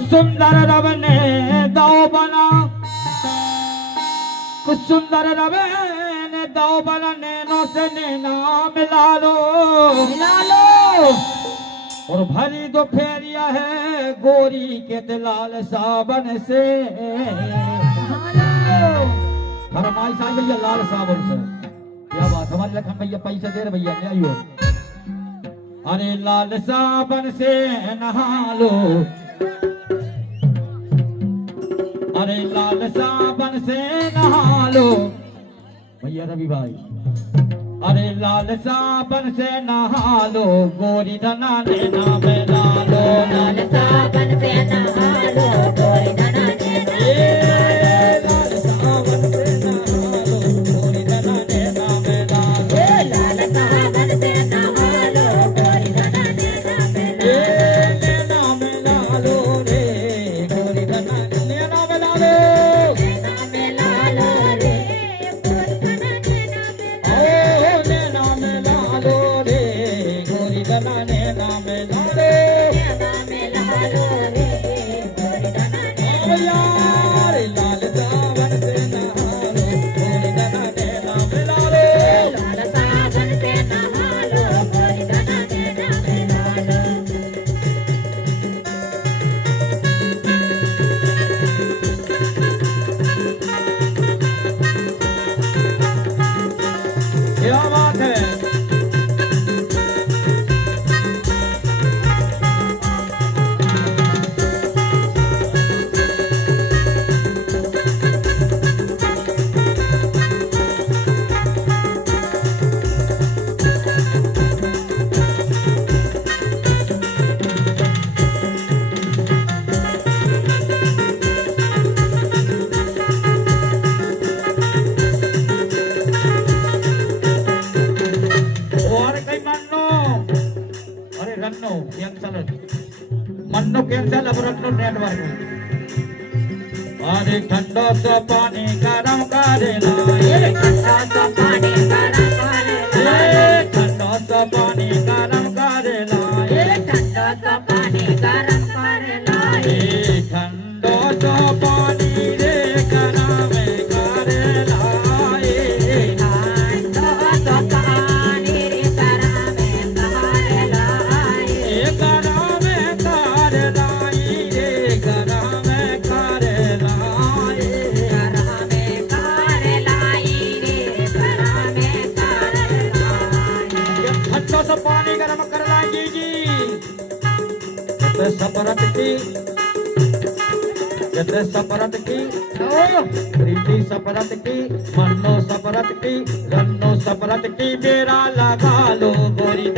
सुंदर रब ने दाव बना, सुंदर रब ने दाव बना, नैनों से नैना मिला लो, और भरी दो फेरिया है गोरी के दिलाल सावन से। फरमाई साहब भैया लाल सावन से, क्या बात, हमारे लखन भैया पैसे दे रहे भैया, नहीं हो। अरे लाल सावन से नहा लो, अरे लाल सावन से नहा लो भैया रवि भाई, अरे लाल सावन से नहा लो, गोरी धना नैना में ला लो, लाल सावन से नहा लो, गोरी धना नैना लाल सावन से नहा लो, गोरी धना नैना में ला लो, लाल सावन से नहा लो, गोरी धना नैना में ला लो रे, गोरी धना नैना में ला लो, में ला लो रे, गोरी धना नैना में नैना में ला लो रे, गोरी धना नैना में ला लो, में ला लो रे, गोरी धना यार लाल सावन से नहा लो, गोरी धना नैना में ला लो, लाल सावन से नहा लो, गोरी धना नैना में ला लो। क्या बात है। और कई मन्नो, अरे रन्नो कैंसल, मन्नो कैंसल, अब रन्नो नेटवर्क। अरे ठंडो सो पानी गरम करेला, ठंडा सा पानी गरम करेला, ठंडो सो पानी गरम करेला, ठंडा सा पानी गरम करेला, ठंडो सो पानी रे गरम करेला, ठंडा सा पानी गरम करेला, गरम करेला रे, गरम करेला, गरम करेला रे, गरम करेला। ठंडो सा पानी गरम कर लाएंगी जी। सपरत की, सपरत की, प्रीति सपरत की, मन्नो सपरत की, रन्नो सपरत की, मेरा लगा लो गोरी